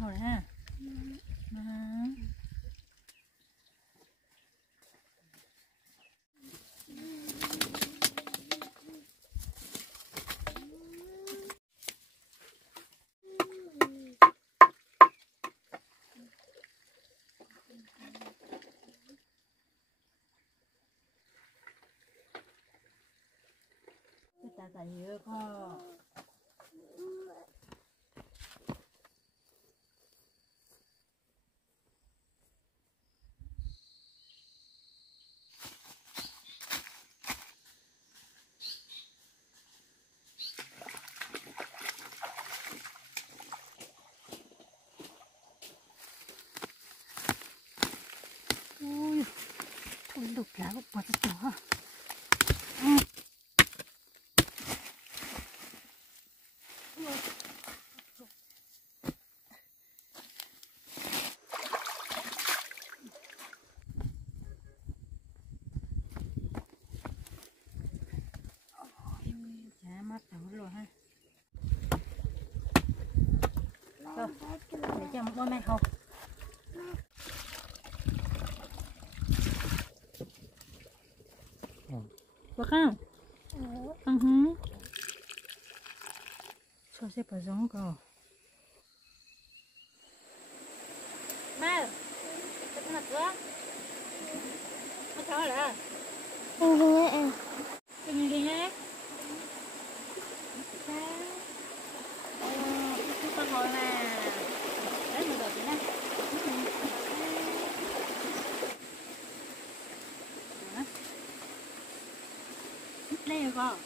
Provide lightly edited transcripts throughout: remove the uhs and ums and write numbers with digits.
hồi ha. Tại nhớ có ui con đục lá của bò chết chó mắt thẳng rồi ha. Rồi, để cho một con này hộp. Được không? Sao sẽ phải giống cơ? Mai, cái gì nữa? Nó cháu là? Cái gì nhé? Con hồi mà đấy mình được nè. Đây rồi con.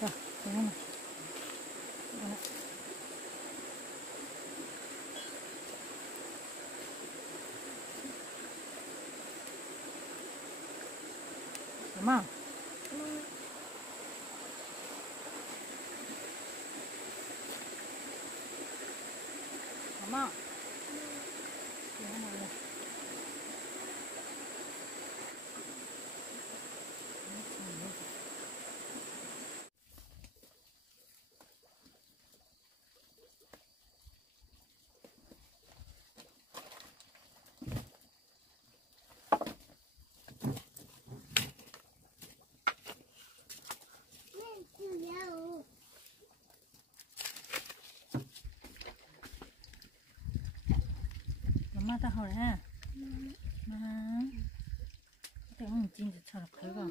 Rồi, đúng rồi. Đúng không? Đúng không? Mà ta hồi ha. Mà cái mình chín thì sao được thấy rồi.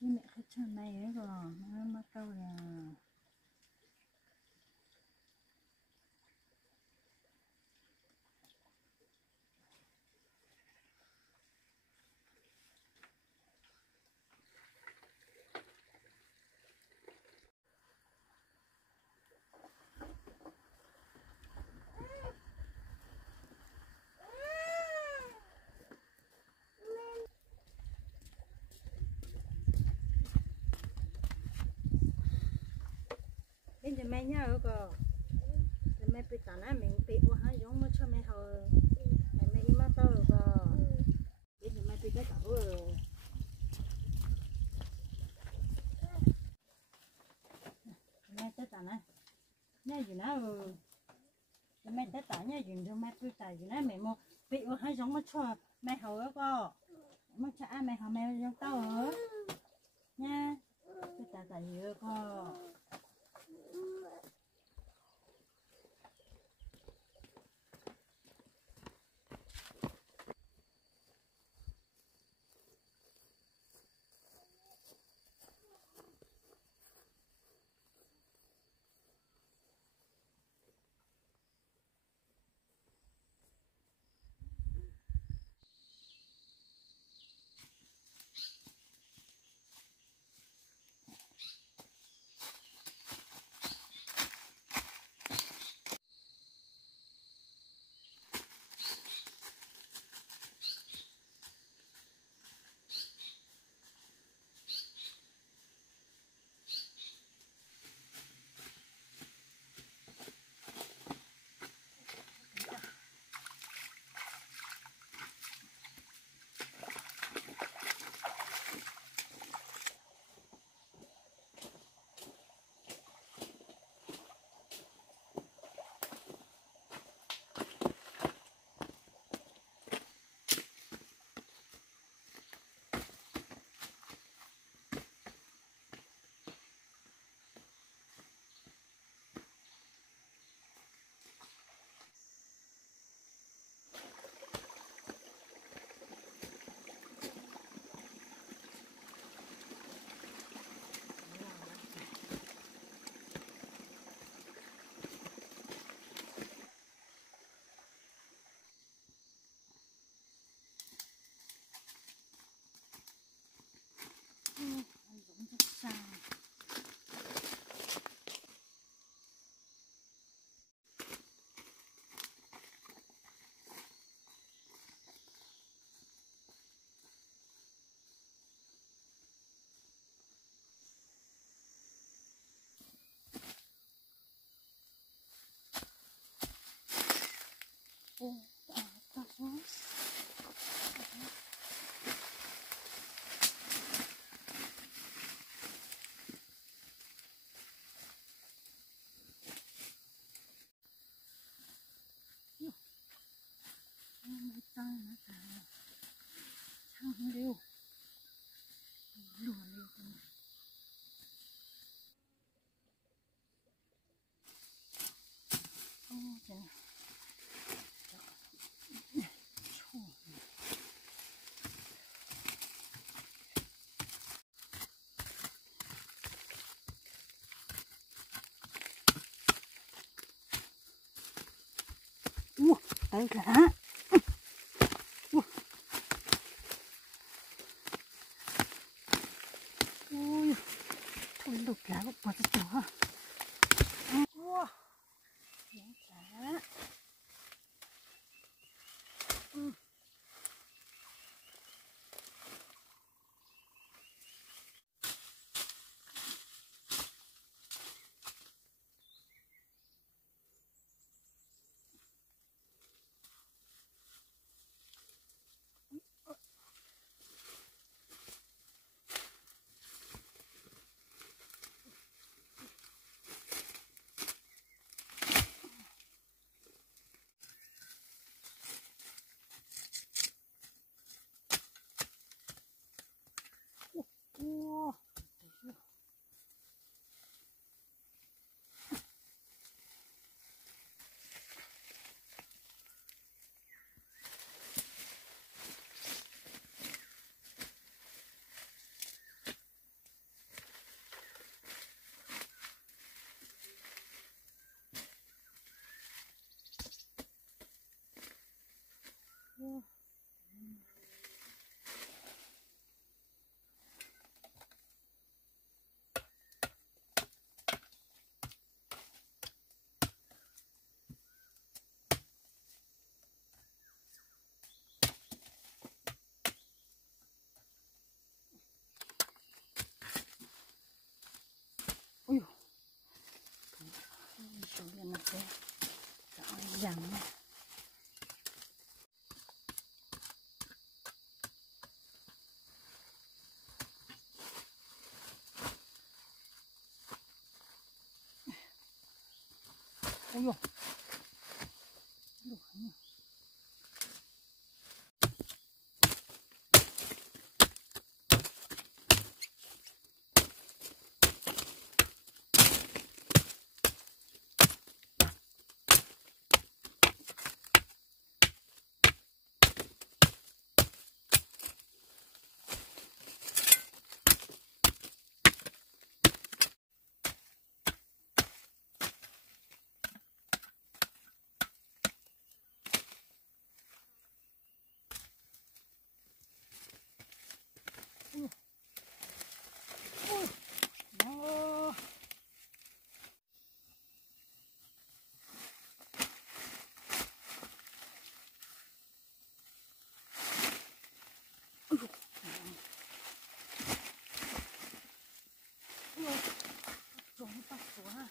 Mẹ khách chân này ấy rồi, nó bắt đầu là bây giờ mẹ nhớ cơ, mẹ bị tàn á mình bị quá hay giống nó cho mẹ hồi mẹ im mắt tao cơ, bây giờ mẹ bị cái tao rồi, mẹ tới tàn á, nhá gì nó mẹ tới tả nhá gì cho mẹ cứ tả gì nó mẹ mua bị ở hai giống mà cho mẹ hầu đó co mà cha mẹ hầu mẹ giống tao hả nha cứ tả gì đó co liu lùa liu tới cả ui thôi lục lá cũng bỏ cho chó wow giá cả ôi dồi. Trốn tắt xuống à.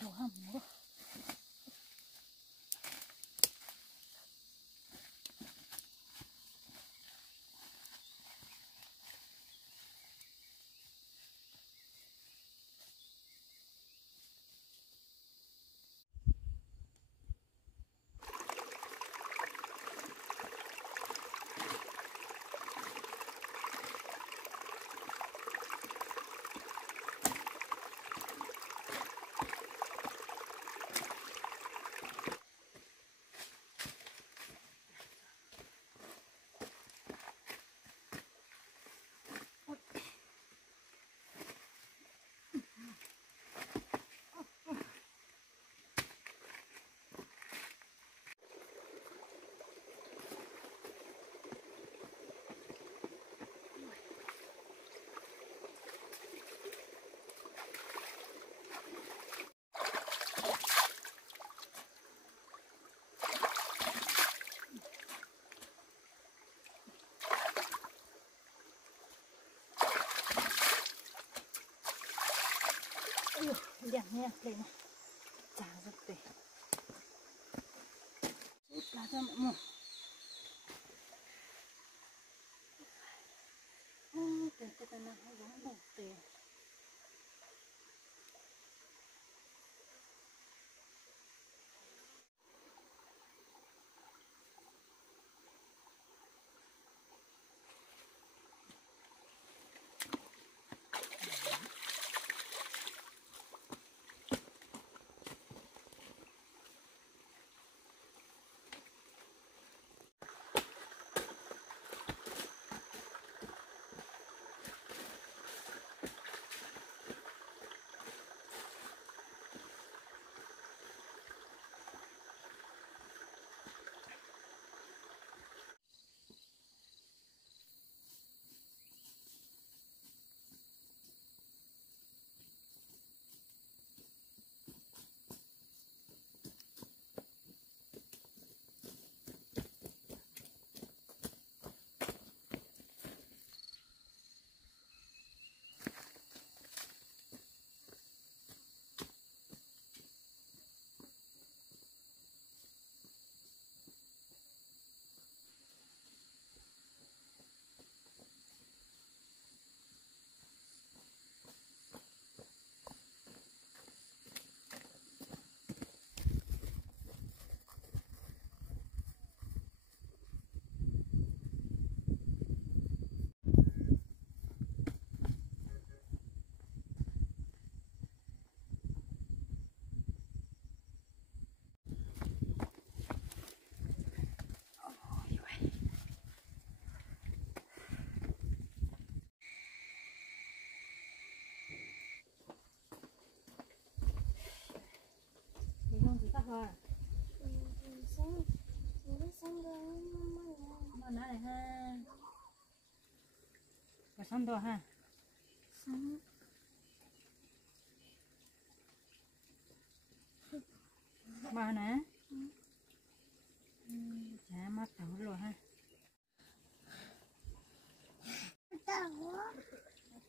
Đồ hầm nữa. Điểm nha, đây này. Chả rất tuyệt. Út lá cho mọi người. Tiền cái này nó giống đủ tiền. có xong đồ ha Sống. bà nè chả mắt thấu rồi ha Tao quá.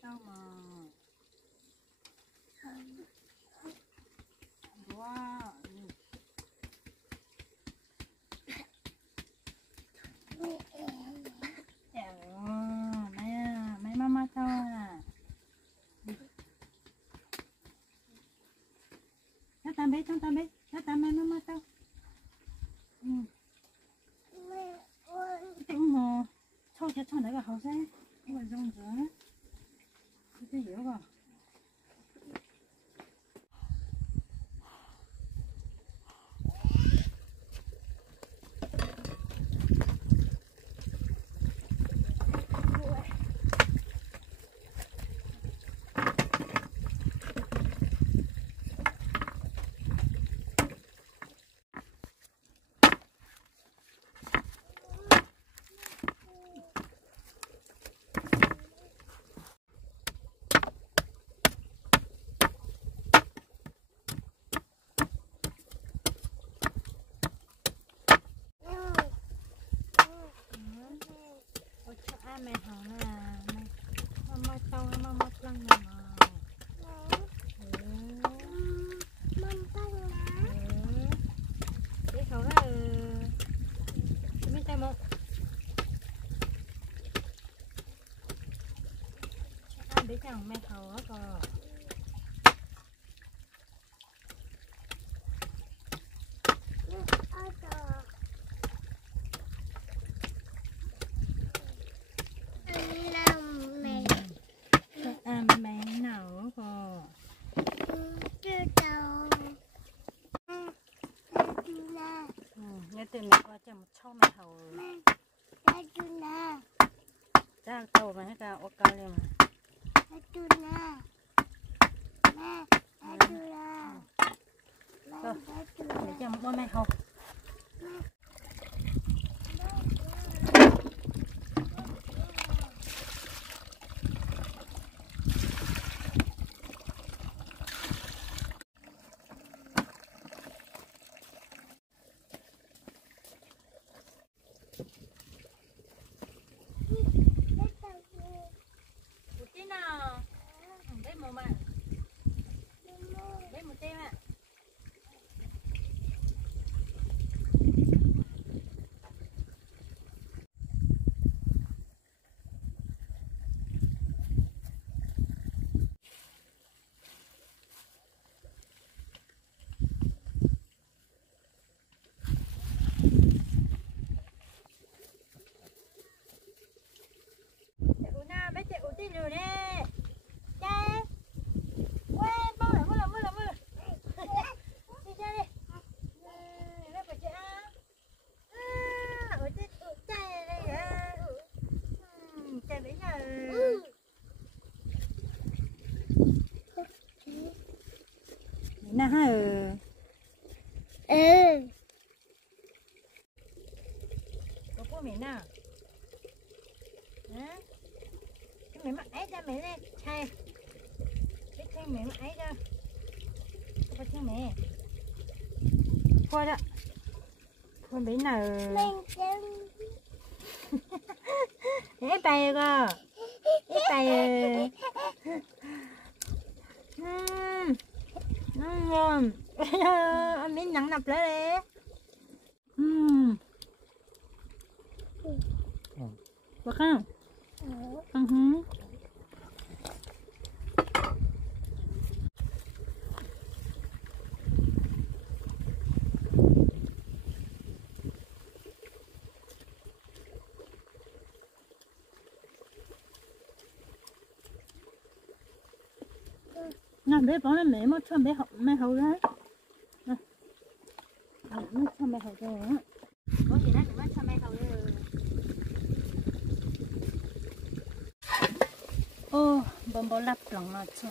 tao mà wow mấy mama tao à nó tao biết nó tao mấy mama tao tiếng mà cho nó cái hậu xe nhưng mà rong rỡ cái hiểu không mẹ họ là mama tao mama lăng mà cái họ là mấy tay một ăn để chẳng mẹ họ có từ mẹ qua cho một châu mẹ hầu ra tàu mà hết cả ô cao lên mà để cho một mẹ hầu rồi nè cha quê bao là mưa đi cha đi nó phải cha ở đây cha đây cha bây giờ nè ha có cô mẹ nào hả mẹ mặc ấy ra mẹ lên thay cái theo mẹ mặc ấy ra có theo mẹ thôi đó thôi bị nào cái tay cơ cái tay ngon anh biết nặng nập lại đi bật không nè bé bỏ lên mẹ mới cho mẹ hầu ra mới cho mẹ hầu rồi có gì đó thì mới cho mẹ hầu rồi ô bông bò lắp lòng nó chưa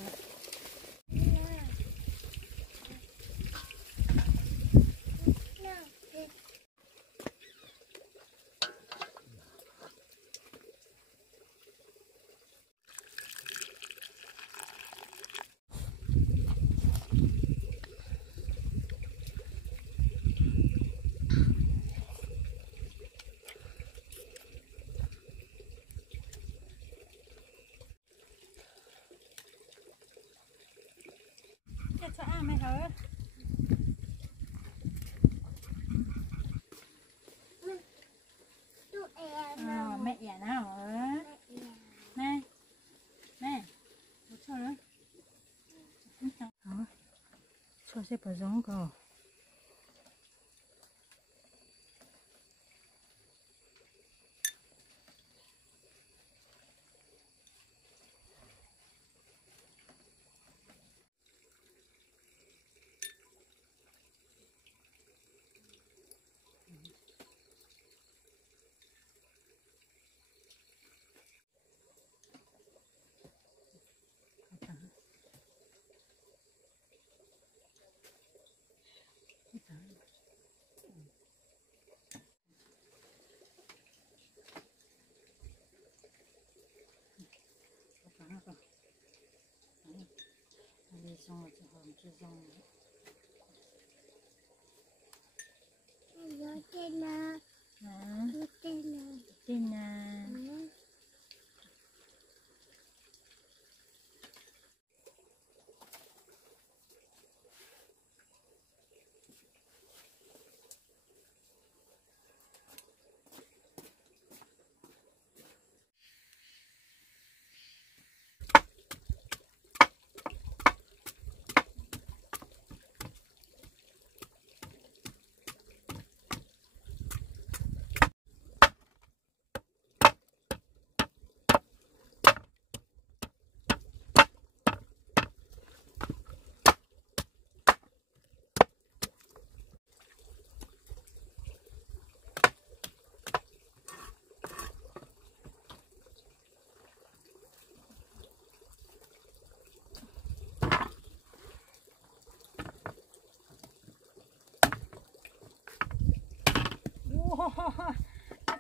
mẹ hả mẹ ẻ nào hả nè nè cho nữa cho sẽ phải giống cơ đi xong rồi cho hồng chưa xong Yo tena, yo tena, Tina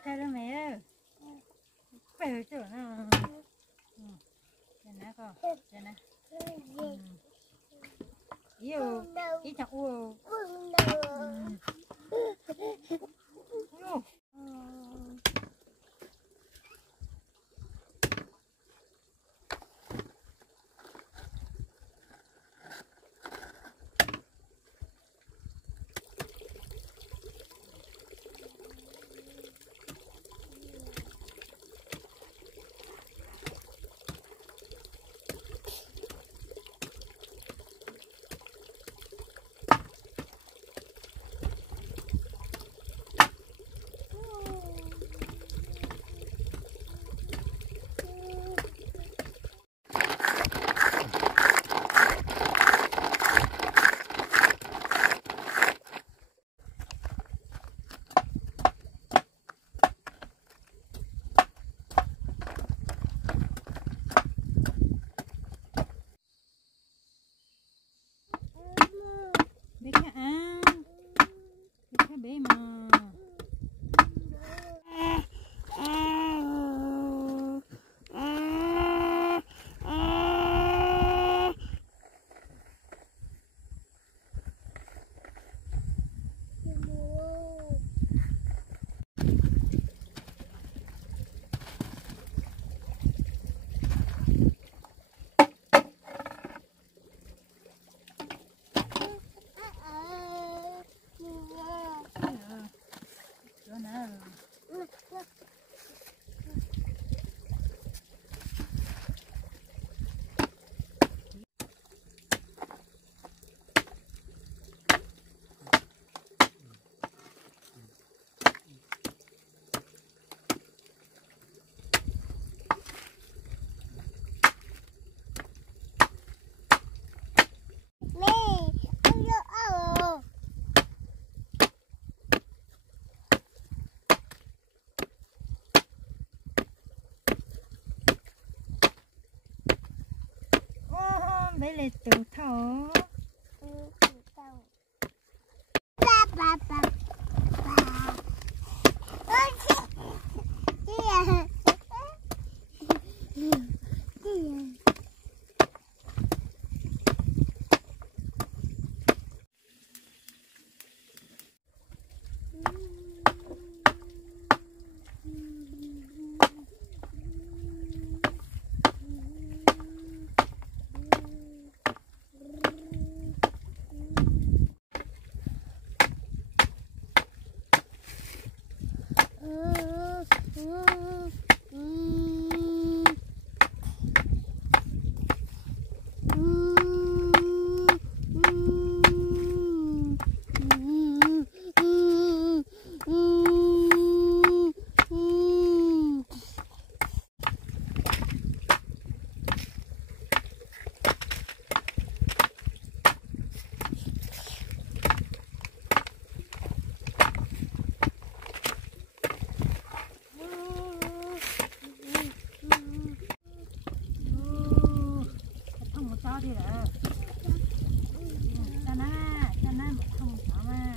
theo đó mẹ về chỗ nào trên nè con trên nè yêu ít chọc u biết cái bé mà chỗ nào đấy là tủ thổ to đi nữa cho nó một không sợ mà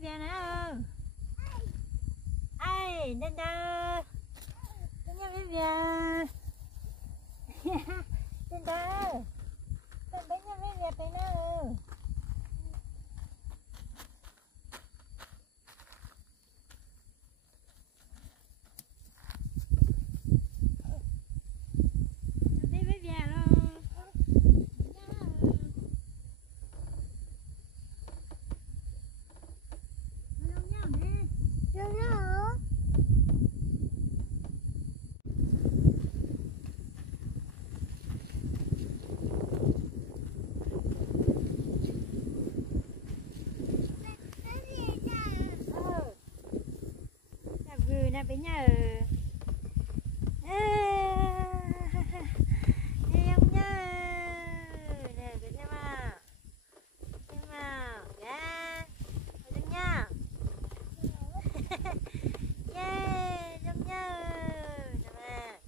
về nào ai đến đâu đến nhau về đến đâu đến bên nhau về bên nào với nhà em nha nè với nhà mà yeah với nhà yeah em nha nè mà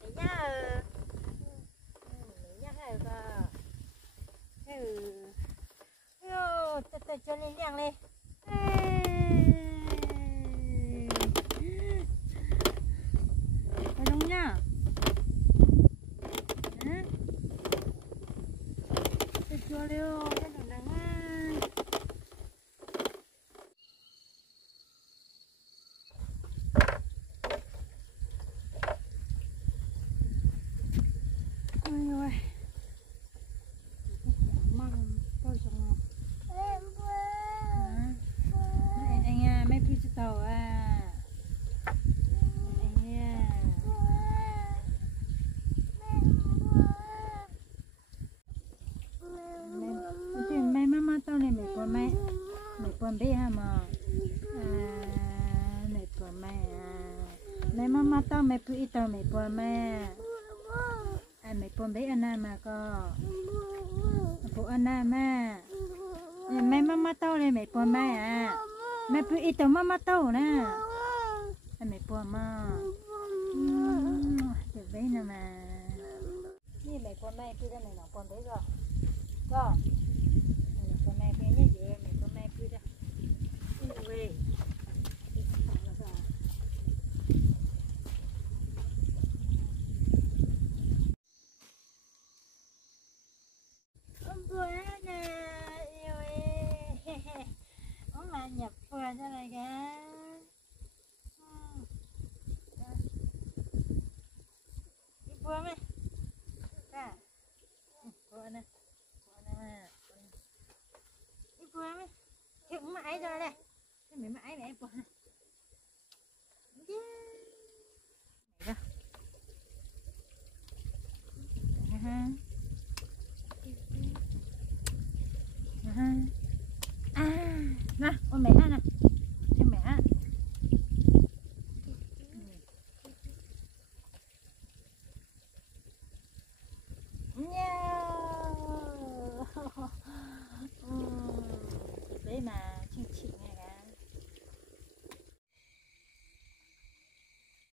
với nhà hay cơ yo cho lên nhang lên nha cho liêu cái thằng đằng ôi ôi măng tôi xong anh mấy phi tàu con bé mà mẹ của mẹ mama tao mẹ phụ tao mẹ của mẹ con bé anh mà có phụ anh mà mẹ mama tao này mẹ của mẹ phụ tao mama tao nè mẹ của mà được bé nè mà như mẹ của mẹ phụ ra mẹ nó con bé rồi